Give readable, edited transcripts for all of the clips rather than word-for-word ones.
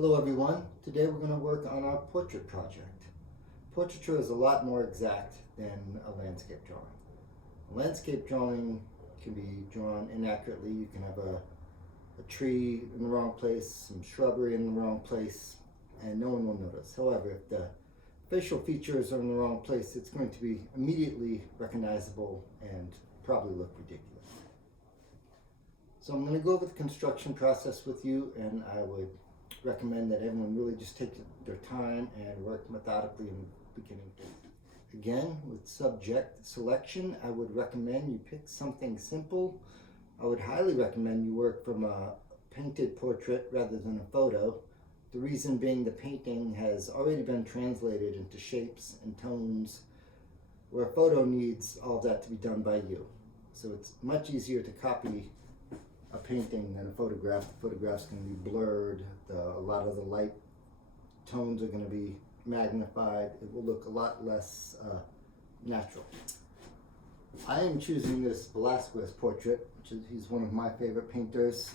Hello everyone. Today we're going to work on our portrait project. Portraiture is a lot more exact than a landscape drawing. A landscape drawing can be drawn inaccurately. You can have a tree in the wrong place, some shrubbery in the wrong place, and no one will notice. However, if the facial features are in the wrong place, it's going to be immediately recognizable and probably look ridiculous. So I'm going to go over the construction process with you, and I would recommend that everyone really just take their time and work methodically in the beginning. Again, with subject selection, I would recommend you pick something simple. I would highly recommend you work from a painted portrait rather than a photo. The reason being the painting has already been translated into shapes and tones, where a photo needs all of that to be done by you. So it's much easier to copy a painting than a photograph. The photograph's going to be blurred. A lot of the light tones are going to be magnified. It will look a lot less natural. I am choosing this Velasquez portrait, he's one of my favorite painters.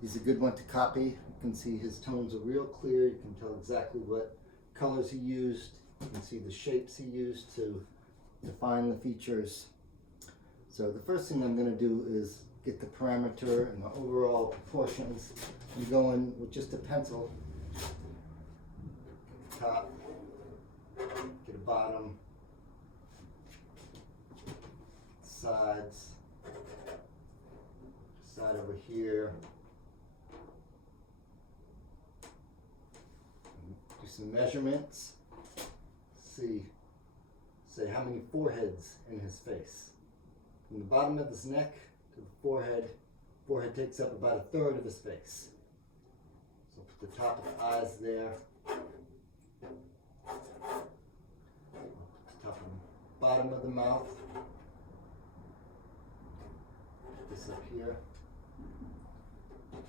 He's a good one to copy. You can see his tones are real clear. You can tell exactly what colors he used. You can see the shapes he used to define the features. So the first thing I'm going to do is get the parameter and the overall proportions. I'm going with just a pencil. Get a top, get a bottom, sides, side over here. Do some measurements. Say how many foreheads in his face. From the bottom of his neck to the forehead takes up about a third of his face. So put the top of the eyes there. Top and bottom of the mouth. Put this up here.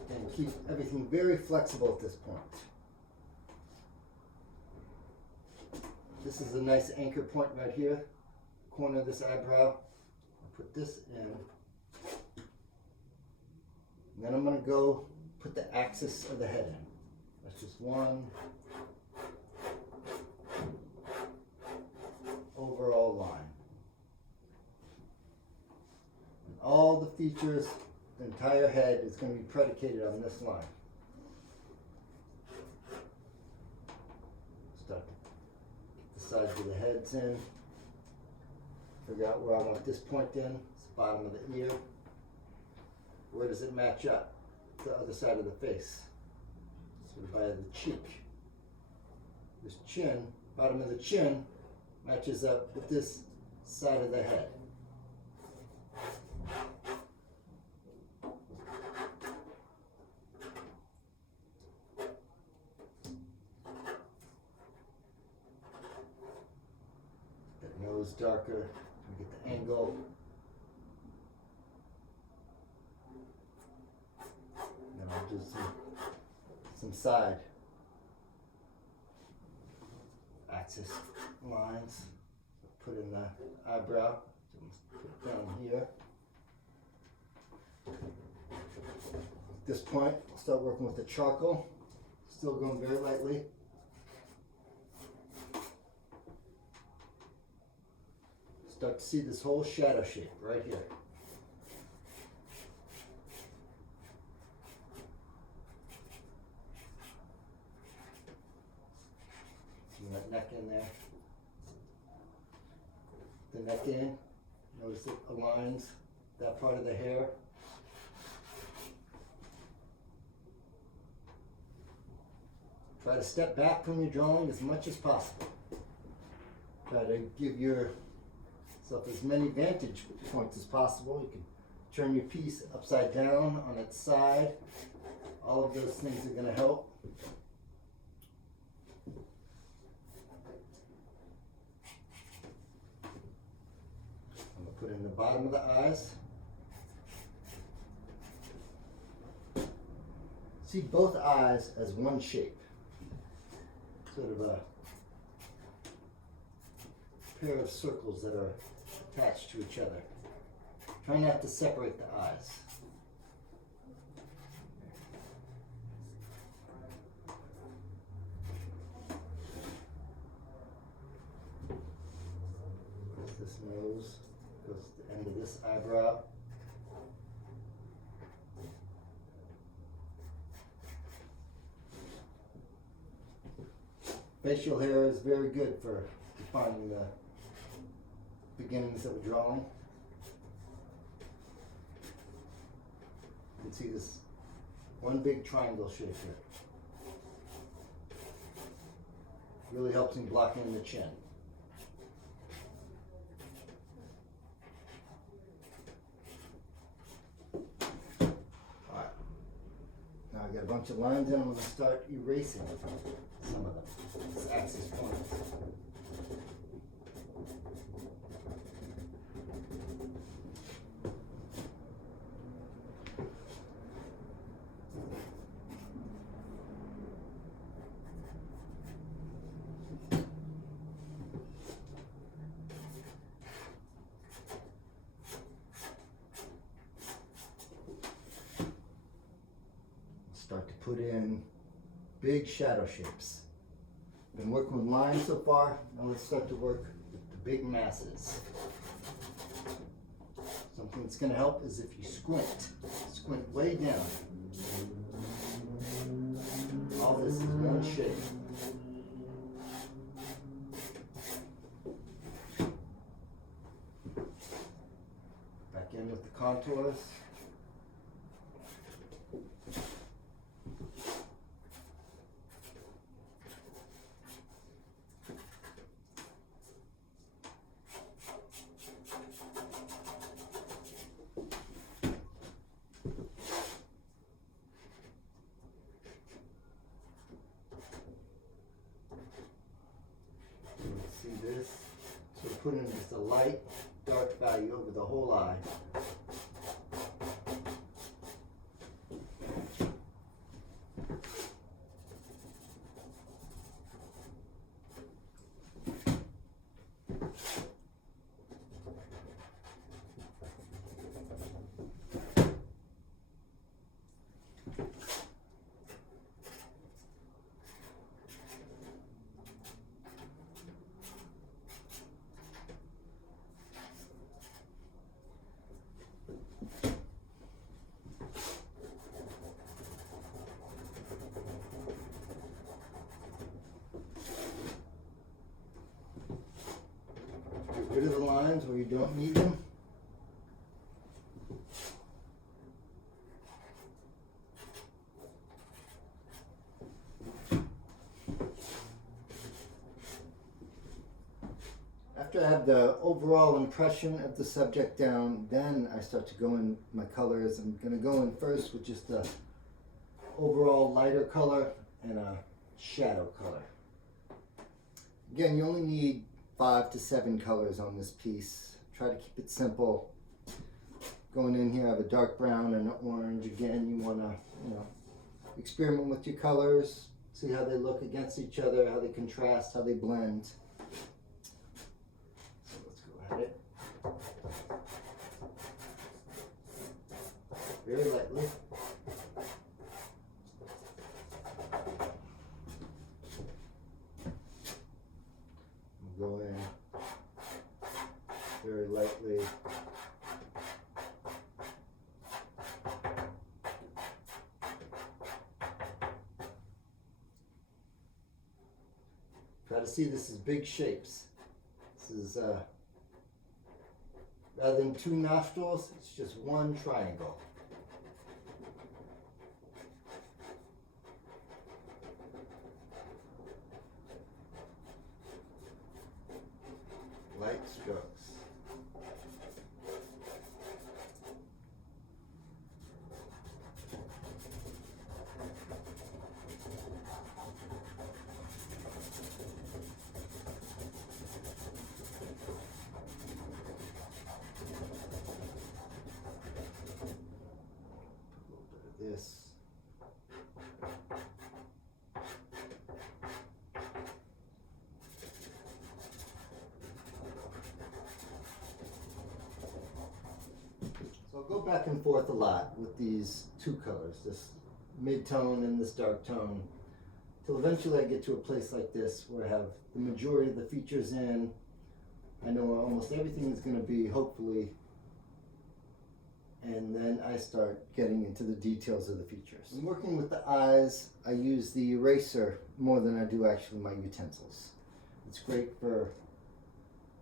And keep everything very flexible at this point. This is a nice anchor point right here, corner of this eyebrow. I'll put this in. And then I'm going to go put the axis of the head in. That's just one overall line. And all the features, the entire head is going to be predicated on this line. Start to get the sides of the heads in. Figure out where I want this point in. It's the bottom of the ear. Where does it match up? The other side of the face. Sort of by the cheek. This chin, bottom of the chin, matches up with this side of the head. That nose darker, get the angle. Then I'll do some side axis lines. Put in the eyebrow. Put it down here. At this point, I'll start working with the charcoal. Still going very lightly. Start to see this whole shadow shape right here. That neck in there. The neck in, notice it aligns that part of the hair. Try to step back from your drawing as much as possible. Try to give yourself as many vantage points as possible. You can turn your piece upside down on its side. All of those things are going to help. Put in the bottom of the eyes. See both eyes as one shape. Sort of a pair of circles that are attached to each other. Try not to separate the eyes. Facial hair is very good for defining the beginnings of a drawing. You can see this one big triangle shape here. Really helps in blocking in the chin. Alright. Now I got a bunch of lines and I'm going to start erasing some of them. This axis points. Start to put in big shadow shapes. Been working with lines so far. Now let's start to work with the big masses. Something that's going to help is if you squint way down. All this is one shape. Back in with the contours. See this? So we're putting just a light, dark value over the whole eye. Get rid of the lines where you don't need them. After I have the overall impression of the subject down, then I start to go in my colors. I'm going to go in first with just a overall lighter color and a shadow color. Again, you only need 5 to 7 colors on this piece. Try to keep it simple. Going in here, I have a dark brown and an orange. Again, you want to, experiment with your colors, see how they look against each other, how they contrast, how they blend. So let's go at it. Very lightly. Go in very lightly. Try to see this as big shapes. This is rather than 2 nostrils, it's just one triangle. Light strokes. A little bit of this. So I'll go back and forth a lot with these 2 colors, this mid-tone and this dark tone, till eventually I get to a place like this where I have the majority of the features in. I know almost everything is going to be hopefully and then I start getting into the details of the features. When working with the eyes, I use the eraser more than I do actually my utensils. It's great for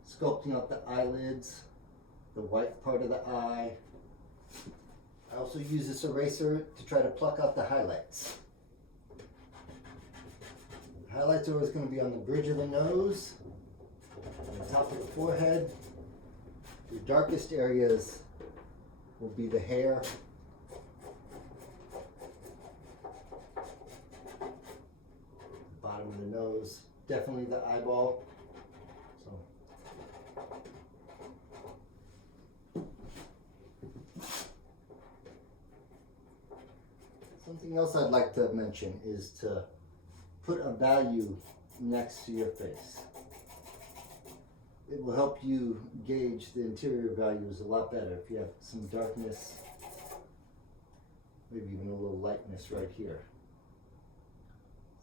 sculpting out the eyelids, the white part of the eye. I also use this eraser to try to pluck out the highlights. The highlights are always going to be on the bridge of the nose, on the top of the forehead. Your darkest areas will be the hair, the bottom of the nose, definitely the eyeball. Something else I'd like to mention is to put a value next to your face. It will help you gauge the interior values a lot better if you have some darkness, maybe even a little lightness right here.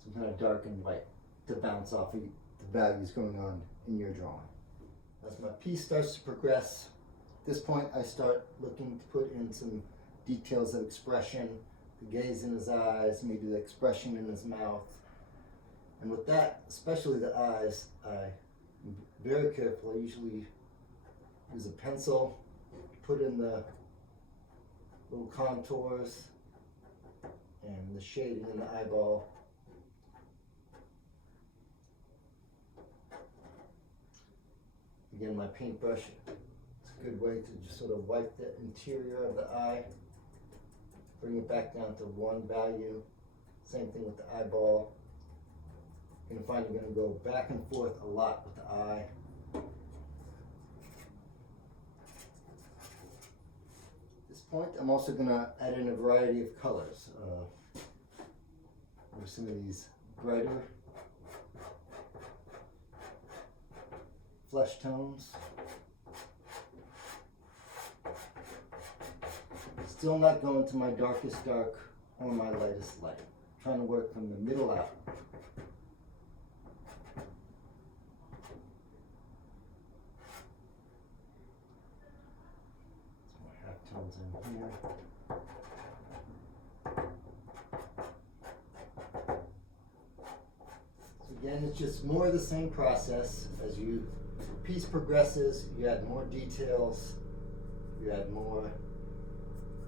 Some kind of dark and light to bounce off of the values going on in your drawing. As my piece starts to progress, at this point I start looking to put in some details of expression, the gaze in his eyes, maybe the expression in his mouth. And with that, especially the eyes, I'm very careful. I usually use a pencil, put in the little contours and the shading in the eyeball. Again, my paintbrush, it's a good way to just sort of wipe the interior of the eye, bring it back down to one value. Same thing with the eyeball. You're going to find you're going to go back and forth a lot with the eye. At this point, I'm also going to add in a variety of colors. There's some of these brighter flesh tones. Still not going to my darkest dark or my lightest light. I'm trying to work from the middle out. In here. So again, it's just more of the same process. As your piece progresses, you add more details, you add more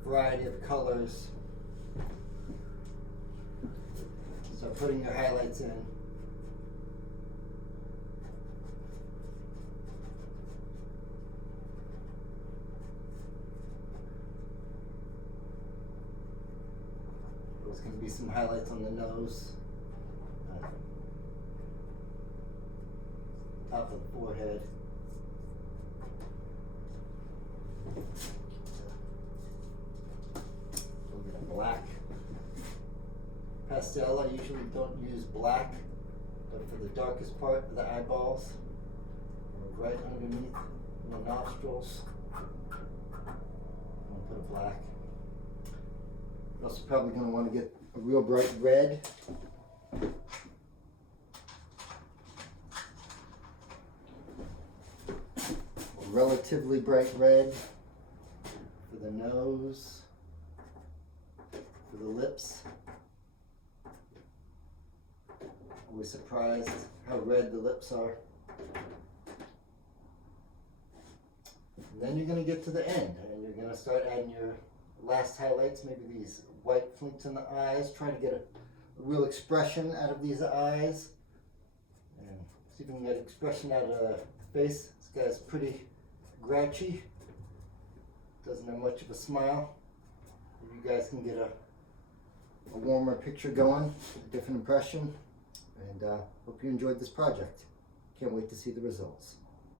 variety of colors. Start putting your highlights in. There's going to be some highlights on the nose, top of the forehead. We'll get a black pastel. I usually don't use black, but for the darkest part of the eyeballs, or right underneath the nostrils, I'm going to put a black. You're also probably going to want to get a real bright red. A relatively bright red for the nose, for the lips. Always surprised how red the lips are. And then you're going to get to the end and you're going to start adding your last highlights, maybe these white flinks in the eyes. Try to get a real expression out of these eyes. And see if we can get expression out of the face. This guy's pretty grouchy. Doesn't have much of a smile. Maybe you guys can get a warmer picture going, a different impression. And hope you enjoyed this project. Can't wait to see the results.